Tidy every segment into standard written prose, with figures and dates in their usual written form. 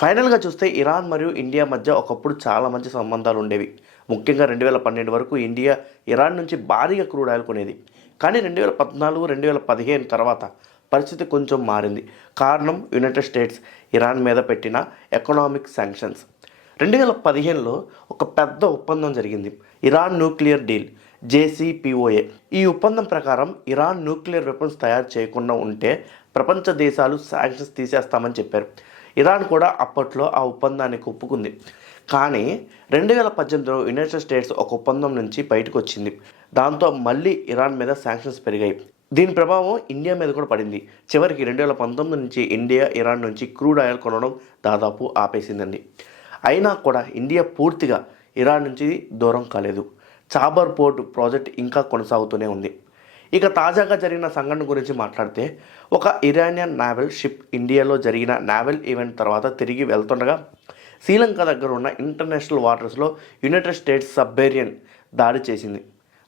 ఫైనల్‌గా చూస్తే ఇరాన్ మరియు ఇండియా మధ్య ఒకప్పుడు చాలా మంచి సంబంధాలు ఉండేవి. ముఖ్యంగా 2012 వరకు ఇండియా ఇరాన్ నుంచి భారీగా క్రూడ్ ఆయిల్ కొనేది. కానీ 2014, 2015 తర్వాత పరిస్థితి కొంచెం మారింది. కారణం యునైటెడ్ స్టేట్స్ ఇరాన్ మీద పెట్టిన ఎకనామిక్ శాంక్షన్స్. 2015లో ఒక పెద్ద ఒప్పందం జరిగింది. Iran nuclear deal JCPOA. ఈ ఒప్పందం ప్రకారం ఇరాన్ న్యూక్లియర్ వెపన్స్ తయారు చేయకుండా ఉంటే ప్రపంచ దేశాలు శాంక్షన్స్ తీసేస్తామని చెప్పారు. ఇరాన్ కూడా అప్పట్లో ఆ ఒప్పందానికి ఒప్పుకుంది. కానీ 2018లో యునైటెడ్ స్టేట్స్ ఒక ఒప్పందం నుంచి బయటకు వచ్చింది. దాంతో మళ్ళీ ఇరాన్ మీద శాంక్షన్స్ పెరిగాయి. దీని ప్రభావం ఇండియా మీద కూడా పడింది. చివరికి 2019 నుంచి ఇండియా ఇరాన్ నుంచి క్రూడ్ ఆయిల్ కొనడం దాదాపు ఆపేసిందండి. అయినా కూడా ఇండియా పూర్తిగా ఇరాన్ నుంచి దూరం కాలేదు. చాబర్ పోర్ట్ ప్రాజెక్ట్ ఇంకా కొనసాగుతూనే ఉంది. ఇక తాజాగా జరిగిన సంఘటన గురించి మాట్లాడితే, ఒక ఇరానియన్ నావల్ షిప్ ఇండియాలో జరిగిన నావల్ ఈవెంట్ తర్వాత తిరిగి వెళ్తుండగా శ్రీలంక దగ్గర ఉన్న ఇంటర్నేషనల్ వాటర్స్లో యునైటెడ్ స్టేట్స్ సబ్మెరీన్ దాడి చేసింది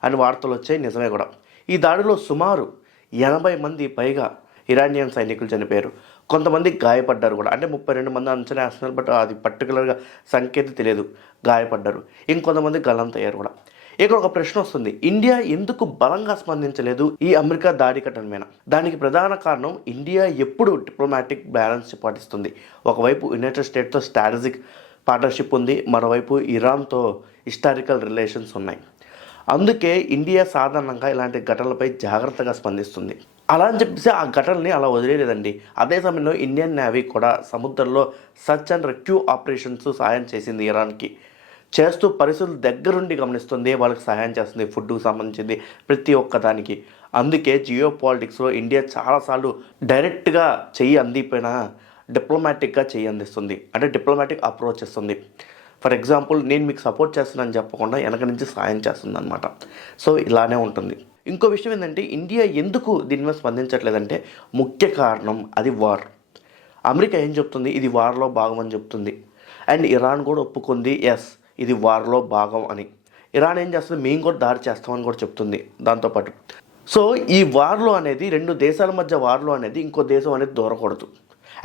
అని వార్తలు వచ్చాయి. నిజమే కూడా. ఈ దాడిలో సుమారు 80 మంది పైగా ఇరానియన్ సైనికులు చనిపోయారు. కొంతమంది గాయపడ్డారు కూడా. అంటే 32 మంది అంచనా వేస్తున్నారు, బట్ అది పర్టికులర్గా సంఖ్య తెలియదు. గాయపడ్డారు, ఇంకొంతమంది గల్లంతయ్యారు కూడా. ఇక్కడ ఒక ప్రశ్న వస్తుంది, ఇండియా ఎందుకు బలంగా స్పందించలేదు ఈ అమెరికా దాడి ఘటన మీద? దానికి ప్రధాన కారణం, ఇండియా ఎప్పుడు డిప్లొమాటిక్ బ్యాలెన్స్ పాటిస్తుంది. ఒకవైపు యునైటెడ్ స్టేట్స్తో స్ట్రాటజిక్ పార్ట్నర్షిప్ ఉంది, మరోవైపు ఇరాన్తో హిస్టారికల్ రిలేషన్స్ ఉన్నాయి. అందుకే ఇండియా సాధారణంగా ఇలాంటి ఘటనలపై జాగ్రత్తగా స్పందిస్తుంది. అలా అని చెప్పేసి ఆ ఘటనని అలా వదిలేదండి. అదే సమయంలో ఇండియన్ నేవీ కూడా సముద్రంలో సర్చ్ అండ్ రెస్క్యూ ఆపరేషన్స్ సాయం చేసింది. ఇరాన్కి చేస్తూ పరిస్థితులు దగ్గరుండి గమనిస్తుంది, వాళ్ళకి సహాయం చేస్తుంది, ఫుడ్కు సంబంధించింది ప్రతి ఒక్క దానికి. అందుకే జియో పాలిటిక్స్లో ఇండియా చాలాసార్లు డైరెక్ట్గా చెయ్యి అందిపోయినా డిప్లొమాటిక్గా చెయ్యి అందిస్తుంది. అంటే డిప్లొమాటిక్ అప్రోచ్ ఇస్తుంది. ఫర్ ఎగ్జాంపుల్, నేను మీకు సపోర్ట్ చేస్తున్నాను చెప్పకుండా వెనక నుంచి సాయం చేస్తుంది అనమాట. సో ఇలానే ఉంటుంది. ఇంకో విషయం ఏంటంటే, ఇండియా ఎందుకు దీని మీద స్పందించట్లేదంటే ముఖ్య కారణం అది వార్. అమెరికా ఏం చెప్తుంది, ఇది వార్లో భాగం అని చెప్తుంది. అండ్ ఇరాన్ కూడా ఒప్పుకుంది, ఎస్ ఇది వార్లో భాగం అని. ఇరాన్ ఏం చేస్తుంది, మేము కూడా దాడి చేస్తామని కూడా చెప్తుంది దాంతోపాటు. సో ఈ వార్లో అనేది, రెండు దేశాల మధ్య వార్లో అనేది ఇంకో దేశం అనేది దూరకూడదు.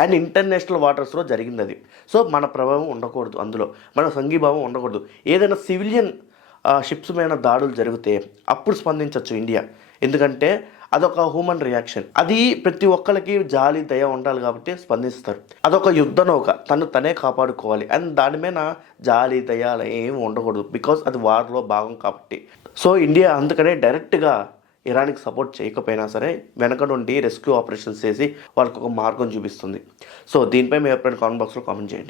అండ్ ఇంటర్నేషనల్ వాటర్స్లో జరిగింది అది. సో మన ప్రభావం ఉండకూడదు, అందులో మన సంఘీభావం ఉండకూడదు. ఏదైనా సివిలియన్ షిప్స్ మీద దాడులు జరిగితే అప్పుడు స్పందించవచ్చు ఇండియా. ఎందుకంటే అదొక హ్యూమన్ రియాక్షన్. అది ప్రతి ఒక్కరికి జాలి దయ ఉండాలి కాబట్టి స్పందిస్తారు. అదొక యుద్ధ నౌక, తనే కాపాడుకోవాలి. అండ్ దాని మీద జాలి దయ అలా ఏమి ఉండకూడదు, బికాస్ అది వార్లో భాగం కాబట్టి. సో ఇండియా అందుకనే డైరెక్ట్గా ఇరాన్కి సపోర్ట్ చేయకపోయినా సరే వెనక నుండి రెస్క్యూ ఆపరేషన్స్ చేసి వాళ్ళకి ఒక మార్గం చూపిస్తుంది. సో దీనిపై మీ ఎప్పుడైనా కామెంట్ బాక్స్లో కామెంట్ చేయండి.